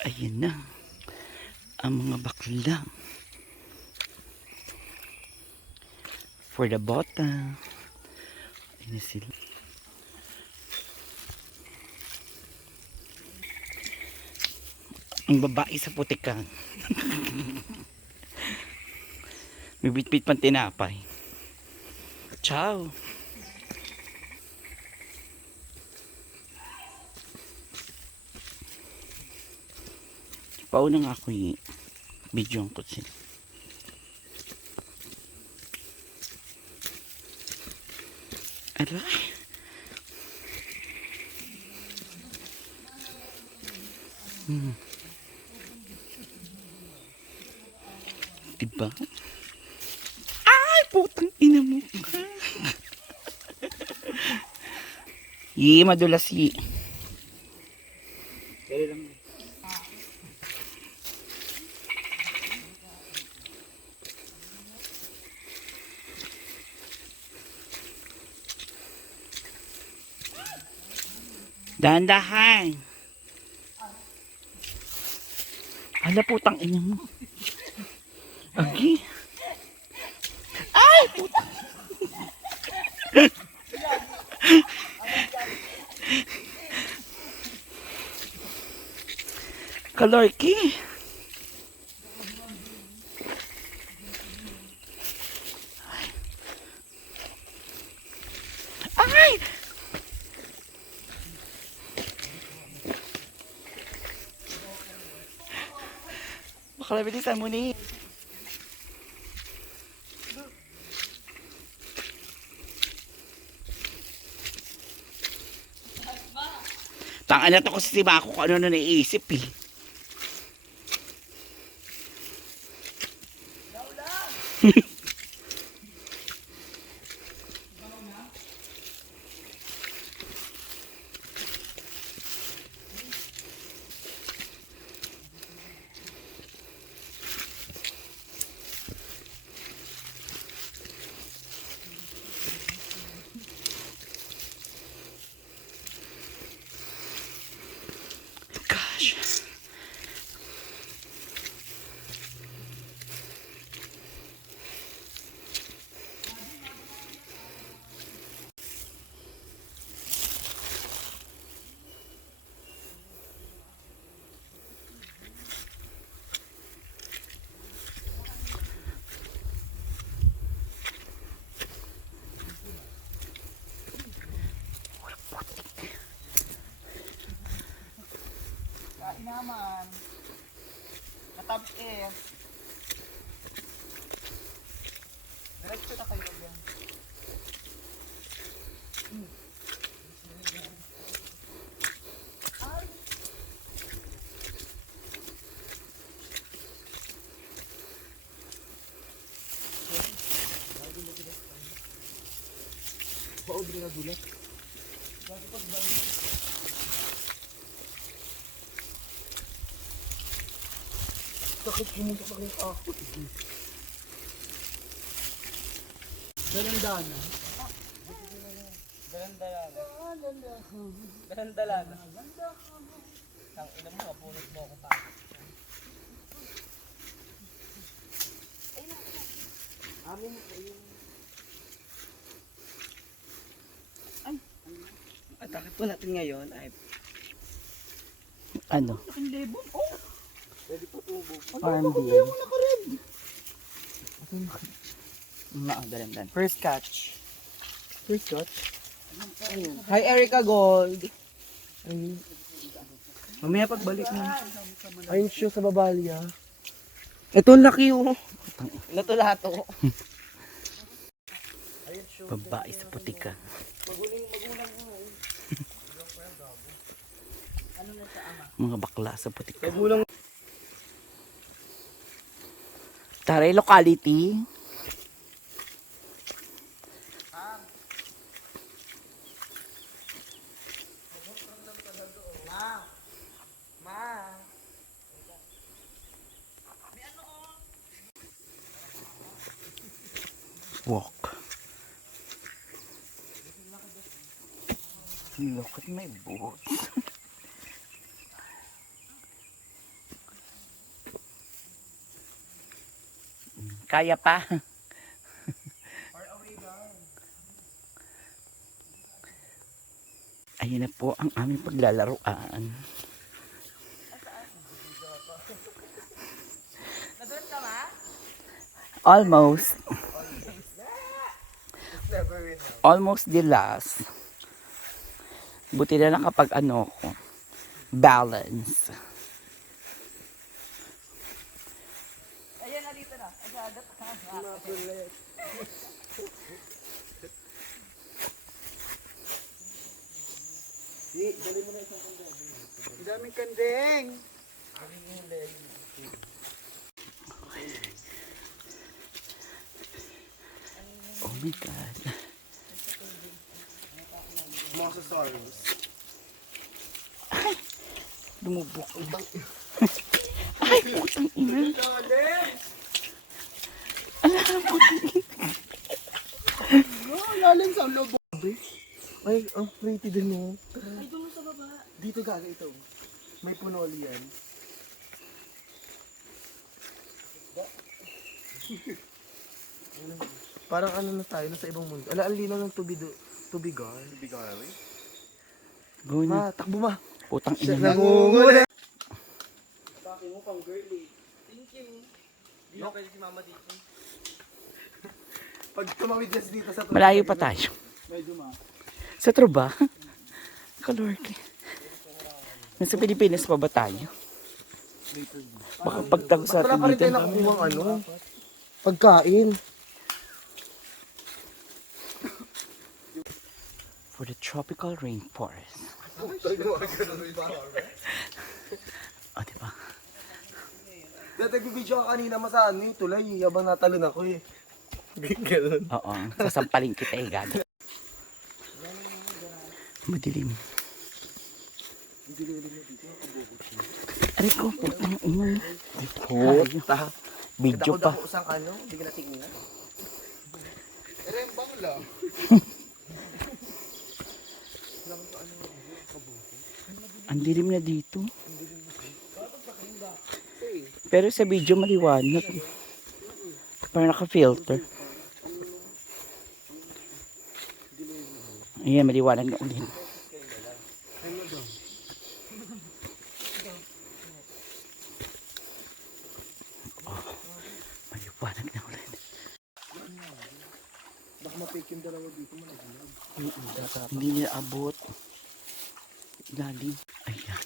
Ayan na ang mga bakla for the bottom. Ayan na sila. Ang babae sa putikan. May bitbit pang tinapay. Ciao. Pauna nga ako yung video ko sila. Aray. Diba? Ay, putang ina mo. Madulas yi. Kaya lang. Dahan-dahan. Hala, putang ina mo. Agi. Ay, putang. Kalorki. Ay! Baka bilisan mo ni. Tangan na to kasi si Mako kung ano na naiisip eh. Gosh. Kain naman. Katabs eh. Diretso na kayo yan. Paudri na dulat. Bakit pumunta pa rin ako? Dalandana. Dalandana. Dalandana. Ang ina mo, mapulot mo ako pa. Amin mo kayo. Ay. At akit po natin ngayon ay ano? Ang lebon. Oh! Pwede po tubo. Farm deal. Dalandan. First catch. First catch? Hi Erica Gold. Ayun. Mamaya pagbalik mo. Ayun siya sa babalya. Ito laki oh. Lato-lato. Babae sa putika. Magulang mo eh. Mga bakla sa putika. Magulang. Taray locality. Walk. Look at my boots. Kaya pa. Ayun na po ang aming paglalaruan. Nadulas ka ba? Almost. Almost the last. Buti na lang kapag ano ko. Balance. Ayan na dito na. Asagat. Ang daming kandeng. Oh my God. Mga sa Star Wars. Lumubok. Ay, putang ina. Lalim sa loob. Ay, ang pretty din mo. Dito mo sa baba. Dito gaga ito. May punoli yan. Parang ano na tayo, nasa ibang mundo. Ala, ang linaw ng tubigar. Tubigar? Go na. Ma, takbo ma. Putang ina. Nangunguli. Atake mo pang girly. Thank you. Di na pwede si mama dito. Pag tumawid kasi dito sa Malayo pa tayo. medyo ma. Sa Truba? Kalorky. Nasa Pilipinas pa ba tayo? Baka pagtago sa Wala atin pa rin dito. tayo nakukuha ano. Pagkain. For the tropical rainforest. O, diba? Dati nagbibideo ka kanina masaan eh. Tulay, habang natalon ako eh. Ganun. Oo. Sasampalin kita eh, gado. Madilim. Aray ko, putang ina. Puta. Video pa. Dako usang ano, hindi ka natingin. Rembang lang. Ang dilim na dito. Pero sa video maliwanag. Parang naka-filter. Ayan, maliwanag na ulit. Oh, maliwanag na ulit. Baka mapake yung dalawa dito mo na. Hindi nila abot. Ilalim. Ayan.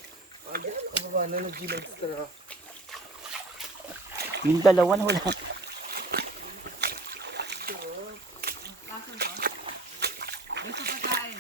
Ayan, ang baba na nag-extra. Yung dalawa na wala. Gusto pagkain.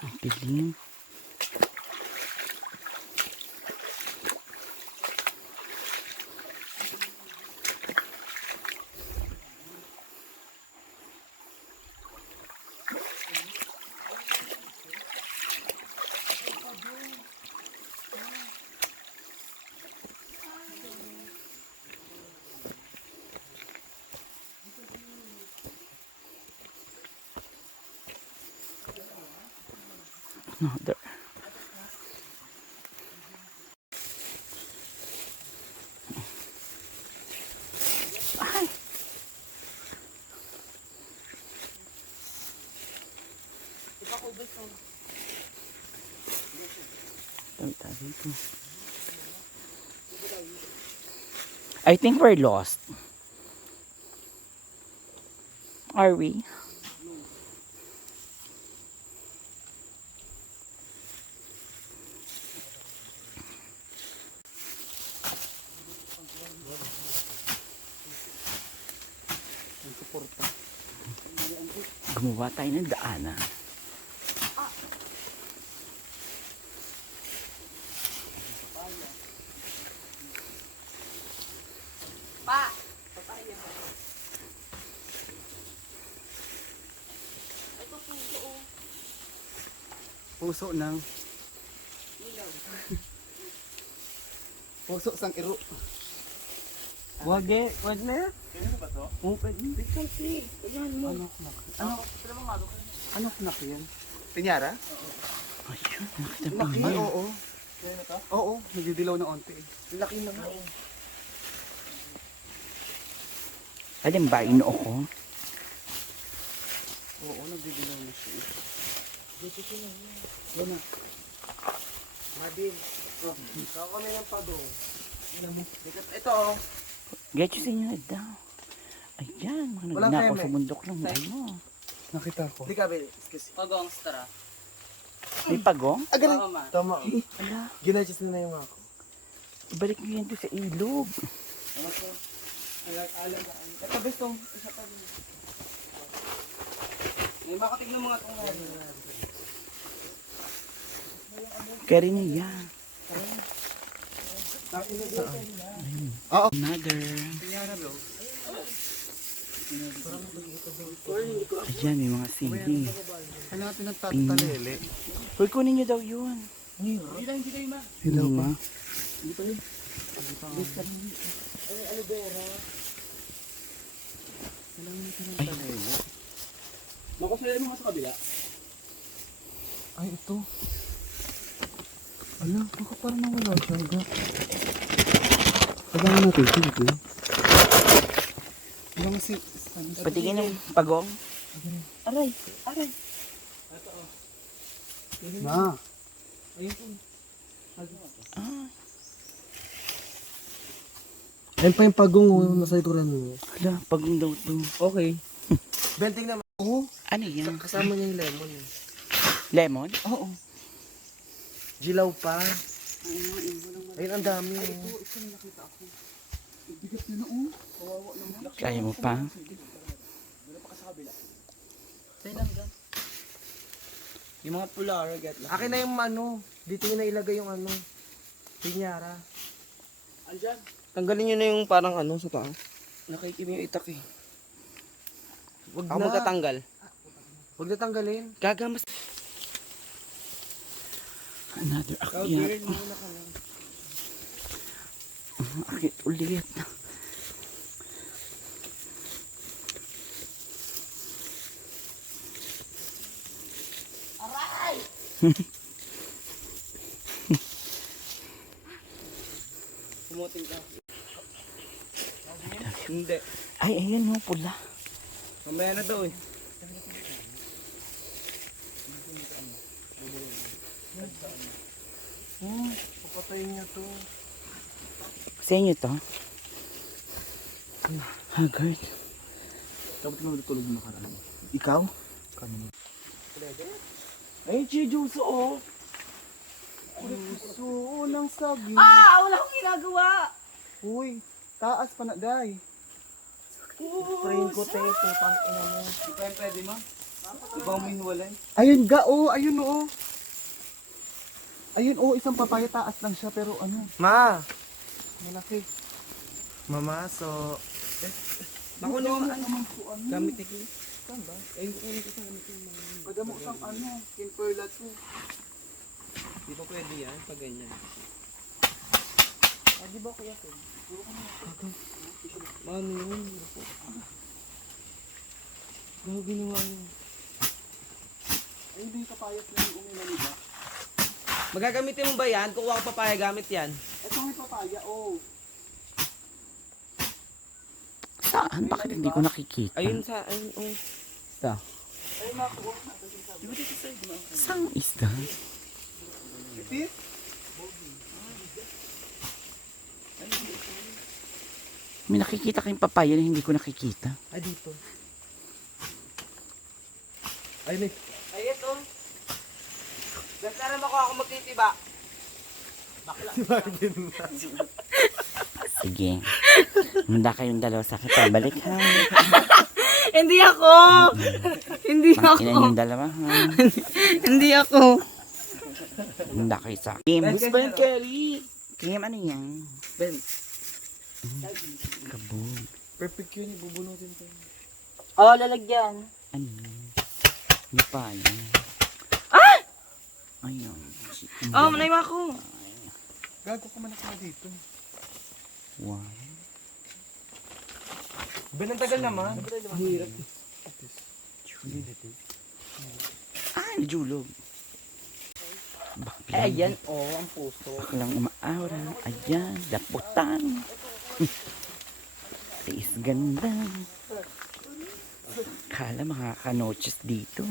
Ang dilim. Another. Ay. I think we're lost. Are we? Gumawa tayo ng daanan. Puso ng... Puso sang iro. Wag na yan. Kaya ba to? Oo, pwede. Ano knak yan? Pinyara? Ayun, nakita pa Laki, ba? oo. Oo, nagdidilaw na onti. Laki na nga. Alin ba, inoo ko? Oo, nagdidilaw na siya. Madin. Saan kami ng pagong? Ito oh. Get you sinyo daw. Ayan, mga Walang nagnakaw peme. sa bundok lang. Ano? Nakita ko. Hindi ka, Beli. Excuse. Pagong stra. May pagong? Ah, ganun. Oo, ma. Tama. Ala, Ginadjust na yung ako. ibalik niyo yan doon sa ilog. Ito gusto. Isa pa din. May makatignan mga itong Carry niya yan. Oo. Another. Ayan, may mga sili. Ano natin nagtatalele? Hoy, kunin niyo daw yun. Hindi ma. Makusaya mo nga sa kabila. Ay, ito. Ala, baka parang nawala siya. Kailangan natin ito. Ito. Yung si... Patingin ng pagong. Aray, aray. Ma. Ah, Ayun pa yung pagong nasa likuran mo. hala, pagong daw to. Okay. Benting naman. Oo. Ano yan? Kasama niya yung lemon. Eh. Lemon? Oo. Gilaw pa. Ayun, ang dami. Kaya mo pa? Yung mga pula, get lang. Akin na yung ano. Dito yung nailagay yung ano. Pinyara. Andyan. Tanggalin nyo na yung parang ano sa taas. Nakikim yung itak eh. Wag Ako magtatanggal. Huwag na tanggalin. Gagamas. Another akyat. Akit ulit. Pumutin ka. Hindi. Ay, ayan o, pula. Mamaya na daw eh. Papatayin niya to. Sa inyo to? Haggard. Dapat na tulog mo nakaraan. Ikaw? Ay, Chijuso oh. Puso ng sabi. Wala akong ginagawa! Uy, taas pa na, day. Sprayin ko te, putang ina mo. Di pa yung pwede mo? Di ba may hiwalay? Ayun ga, oh, ayun oh. Ayun oh, isang papaya taas lang siya pero ano, Ma! malaki. Mamaso. Bako na yung gamit ni Kim. Pwede mo isang ano, kimperla to. Di pa pwede yan pag ganyan. Ah, di ba kuya to? Mami yun. Gawa ginawa niyo. Ay, hindi yung kapayat na yung uminom nila. Magagamitin mo ba yan? Kukuha ko papaya gamit yan. Ito may papaya, oh. Saan? Bakit hindi ko nakikita? Ayun sa, ayun, oh. Ay, nakuha na. Saan isda? Itis? May nakikita kayong papaya na hindi ko nakikita. Ay, dito. Ay, may. Ay, ito. Basta naman ako magtitiba. Sige. Munda kayong dalawa sa akin. Pabalik ha. Hindi ako! Hindi Ilan yung dalawa ha. Hindi ako. Munda kayo sa akin. Kim. Gusto yung Kelly. Kim, ano yan? Ben. Kabog. Perfect yun, ibubunutin ko. Oh, lalagyan. Ano? Ano pa yan? Ayun. Oh, manaywa ko. Gago ka man ako dito. Wow. Ben, ang tagal naman. Ang hirap. Ah, julog. Ayan, oh, ang puso. Baklang umaawra. Ayan, daputan. Tiis ganda. Kala makakanoches dito.